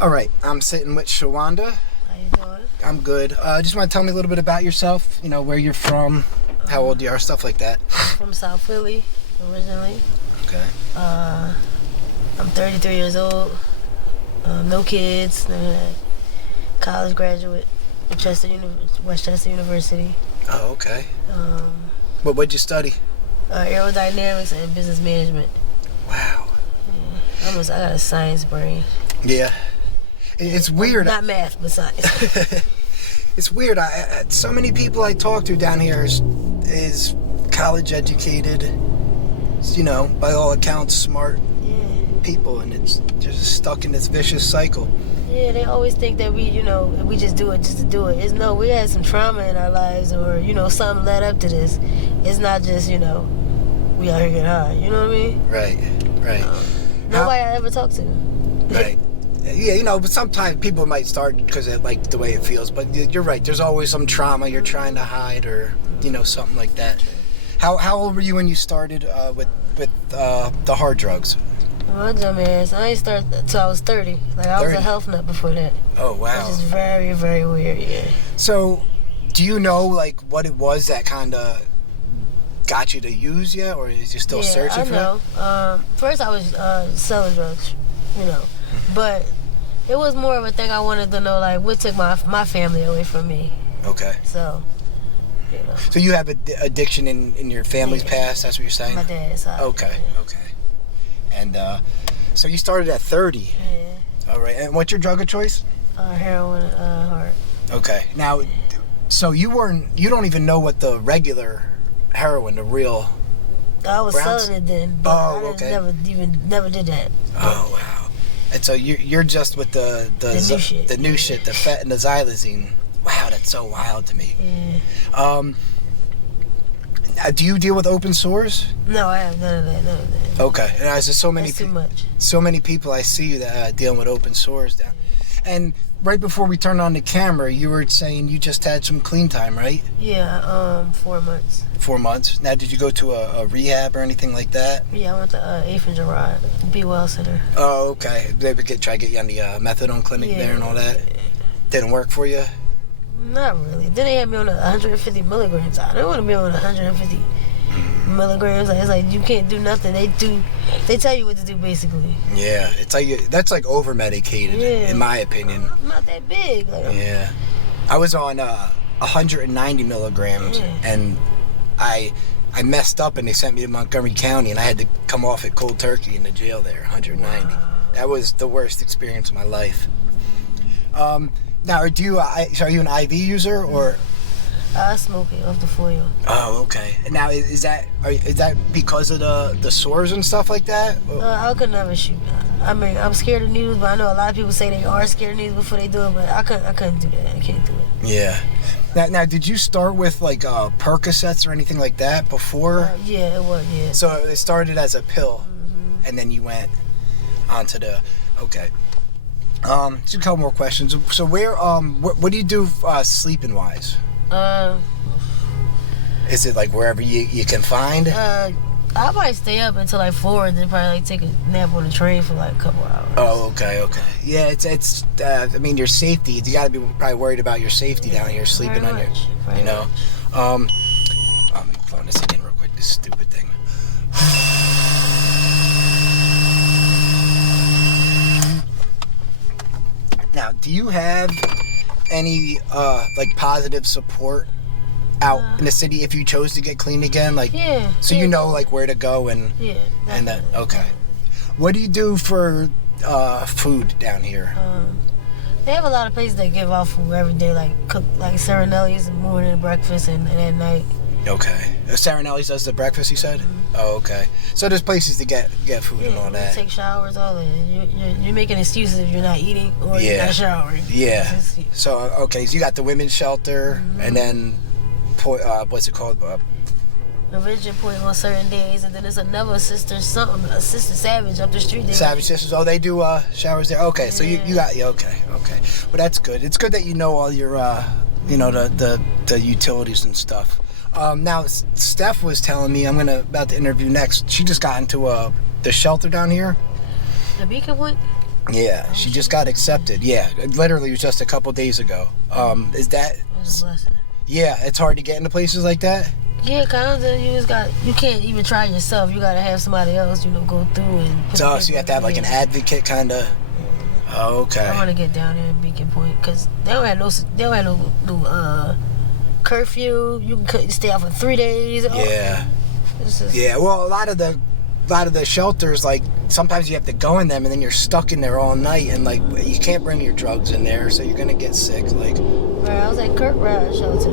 All right, I'm sitting with Shawanda. How you doing? I'm good. Just want to tell me a little bit about yourself, where you're from, how old you are, stuff like that. I'm from South Philly, originally. Okay. I'm 33 years old. No kids. None of that. College graduate at Westchester University. Oh, okay. What'd you study? Aerodynamics and business management. Wow. Yeah. I got a science brain. Yeah. It's weird. Not math, but science. It's weird. So many people I talk to down here is college educated, by all accounts, smart people, and it's just stuck in this vicious cycle. Yeah, they always think that we just do it just to do it. No, we had some trauma in our lives, or something led up to this. It's not just we out here getting high. You know what I mean? Right. Nobody I ever talked to. Right. Yeah, but sometimes people might start because they like the way it feels. But you're right. There's always some trauma you're trying to hide, or something like that. How old were you when you started with the hard drugs? My dumb ass. I ain't started until I was 30. I was a health nut before that. Oh wow. Which is very, very weird. Yeah. So, do you know what it was that kind of got you to use yet, or is you still searching for it? Yeah, I know. First, I was selling drugs, but it was more of a thing I wanted to know, what took my family away from me. Okay. So, So you have addiction in your family's past? That's what you're saying? My dad's side. Okay. And so you started at 30. Yeah. All right. And what's your drug of choice? Heroin, heart. Okay. Now, so you don't even know what the regular heroin, the real. I was selling it then, but I never did that. Oh wow! And so you're just with the new shit, the fat and the xylazine. Wow, that's so wild to me. Yeah. Do you deal with open sores? No, I have none of that. Okay. And there's so many. That's too much. So many people I see that dealing with open sores down. And right before we turned on the camera, you were saying you just had some clean time, right? Yeah, 4 months. 4 months. Now, did you go to a rehab or anything like that? Yeah, I went to 8th and Gerard, Be Well Center. Oh, okay. They would try to get you on the methadone clinic there and all that? Didn't work for you? Not really. Then they had me on 150 milligrams. I don't want to be on 150 milligrams. It's like you can't do nothing. They tell you what to do, basically. Yeah, that's like over medicated, in my opinion. I'm not that big. Yeah, I was on 190 milligrams, and I messed up, and they sent me to Montgomery County, and I had to come off at cold turkey in the jail there. 190. Wow. That was the worst experience of my life. Now, are you an IV user or? I smoke it off the foil. Oh, okay. Now, is that because of the sores and stuff like that? I could never shoot. I mean, I'm scared of needles, but I know a lot of people say they are scared of needles before they do it, but I couldn't do that. I can't do it. Yeah. Now, did you start with Percocets or anything like that before? Yeah, it was. Yeah. So it started as a pill, and then you went onto the. Okay. Just a couple more questions. So where what do you do sleeping wise? Is it wherever you can find? I might stay up until 4 and then probably take a nap on the train for a couple hours. Oh, okay. Yeah, it's I mean, your safety. You got to be probably worried about your safety down here, sleeping on your. I'm phone this again real quick. This stupid thing. Now, do you have any positive support out in the city if you chose to get clean again? Yeah. So where to go and and that. Okay. What do you do for food down here? They have a lot of places that give out food every day, cook Serenelli's in the morning, breakfast, and at night. Okay. Serenelli's does the breakfast, you said? Oh, okay. So there's places to get food and all that. Take showers, all that. You're making excuses if you're not eating or you're not showering. Yeah. So, okay, so you got the women's shelter, and then, what's it called? The Virgin Point on certain days, and then there's another Sister Savage up the street. Savage Sisters. Oh, they do showers there. Okay, so you got okay. Well, that's good. It's good that you know all your the utilities and stuff. Now, Steph was telling me, I'm about to interview next. She just got into the shelter down here. The Beacon Point? Yeah, she just got accepted. Yeah, it literally was just a couple days ago. Is that? It's a blessing. Yeah, it's hard to get into places like that. Yeah, kind of. You can't even try yourself. You gotta have somebody else, go through and. So you have to have like an advocate, kind of. Oh, okay. I want to get down there in Beacon Point because they don't have no curfew. You can stay out for 3 days. Yeah. Yeah. Well, a lot of the shelters, like sometimes you have to go in them and then you're stuck in there all night and like you can't bring your drugs in there, so you're gonna get sick. Like. Right, I was at Kirkbride shelter.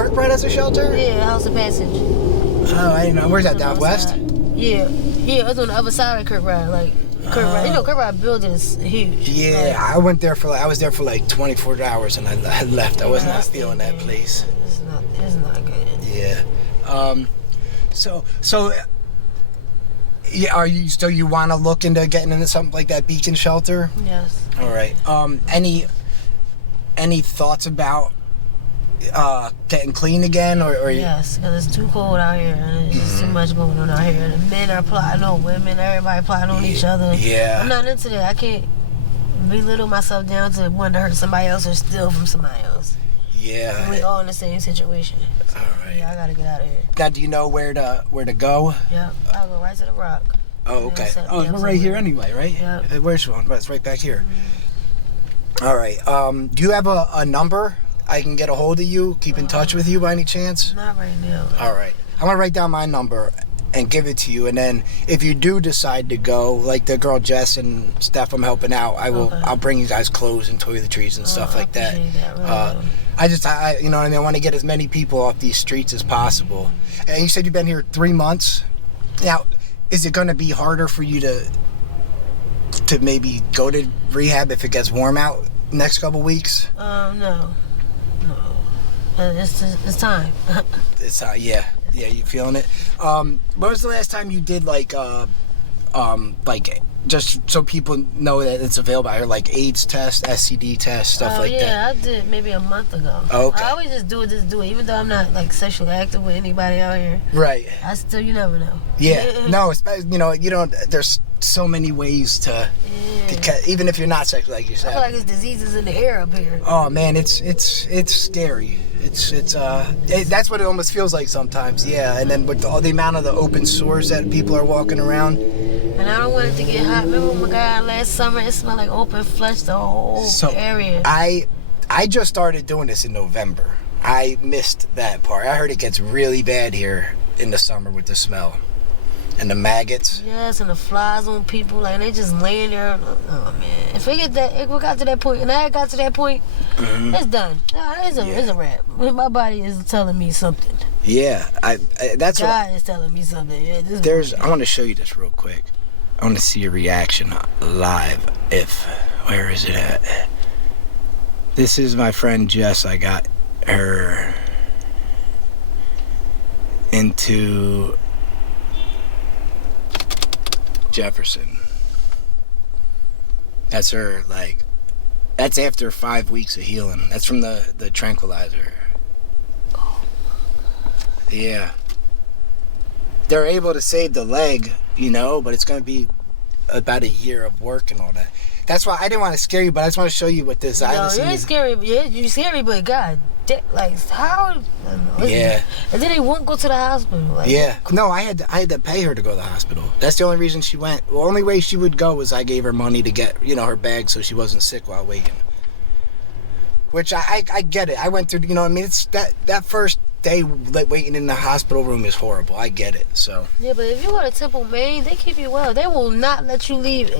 Kirkbride has a shelter? Yeah, House of Passage. Oh, I didn't know. Where's that, down west? Yeah, it's on the other side of Kirkbride, like Kirkbride. Kirkbride building is huge. Yeah, I was there for like 24 hours and I left. I was not feeling that place. It's not good. Yeah. So yeah, you want to look into getting into something like that Beacon shelter? Yes. All right. Any thoughts about getting clean again, or yes, because it's too cold out here and there's just too much going on out here. The men are plotting on women, everybody plotting on each other. Yeah. I'm not into that. I can't belittle myself down to wanting to hurt somebody else or steal from somebody else. Yeah. We all in the same situation. So, all right. Yeah, I gotta get out of here. Now, do you know where to go? Yep, I'll go right to the Rock. Oh, okay. Oh, we're right here anyway, right? Yep. Where's one? It's right back here. All right. Do you have a number I can get a hold of you, keep in touch with you by any chance? Not right now. All right. I'm going to write down my number and give it to you. And then if you do decide to go, like the girl Jess and Steph I'm helping out, I'll bring you guys clothes and toiletries and stuff like that. I you know what I mean? I want to get as many people off these streets as possible. And you said you've been here 3 months. Now, is it going to be harder for you to maybe go to rehab if it gets warm out next couple weeks? No. It's time. It's yeah, you feeling it? When was the last time you did like just so people know that it's available out here, like AIDS test, STD test, stuff like that? Yeah, I did maybe a month ago. Oh, okay. I always just do it. Even though I'm not like sexually active with anybody out here. Right. I still, you never know. Yeah. No, especially, you don't. There's so many ways to. Even if you're not sexually, like you said. I feel like it's diseases in the air up here. Oh man, it's scary. That's what it almost feels like sometimes. Yeah, and then with all the amount of the open sores that people are walking around. And I don't want it to get hot. Remember my guy last summer? It smelled like open flesh the whole area. I just started doing this in November. I missed that part. I heard it gets really bad here in the summer with the smell. And the maggots. Yes, and the flies on people, like they just laying there. Oh man! If we got to that point, and I got to that point, it's done. It's a wrap. My body is telling me something. Yeah, that's God is telling me something. Yeah, I want to show you this real quick. I want to see your reaction live. Where is it at? This is my friend Jess. I got her into Jefferson. That's her, that's after 5 weeks of healing. That's from the tranquilizer. Yeah. They're able to save the leg, but it's going to be about a year of work and all that. That's why I didn't want to scare you, but I just want to show you what this is. No, you ain't scary. Yeah, you scary, but God, how? Yeah. And then they won't go to the hospital. Yeah. No, I had to pay her to go to the hospital. That's the only reason she went. The only way she would go was I gave her money to get, her bag so she wasn't sick while waiting. Which I get it. I went through, it's that first day waiting in the hospital room is horrible. I get it. So. Yeah, but if you go to Temple, Maine, they keep you well. They will not let you leave.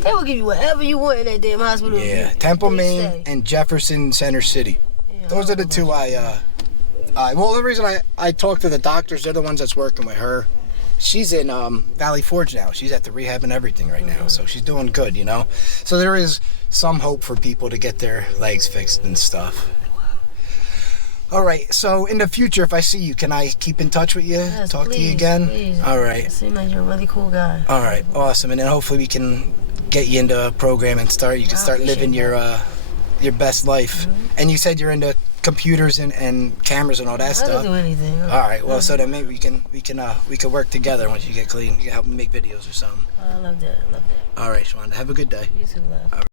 They will give you whatever you want in that damn hospital. Yeah, Temple, Maine, and Jefferson Center City. Yeah, those are the two well, the reason I talk to the doctors, they're the ones that's working with her. She's in Valley Forge now. She's at the rehab and everything right now, so she's doing good, So there is some hope for people to get their legs fixed and stuff. All right, so in the future, if I see you, can I keep in touch with you? Yes, Talk please, to you again? Please. All right. You seem like you're a really cool guy. All right, awesome. And then hopefully we can get you into a program and you can start living your best life. Mm-hmm. And you said you're into computers and cameras and all that I stuff. don't do anything. All right. Well, so then maybe we can work together once you get clean. You can help me make videos or something. I love that. I love that. All right, Shawanda. Have a good day. You too, love.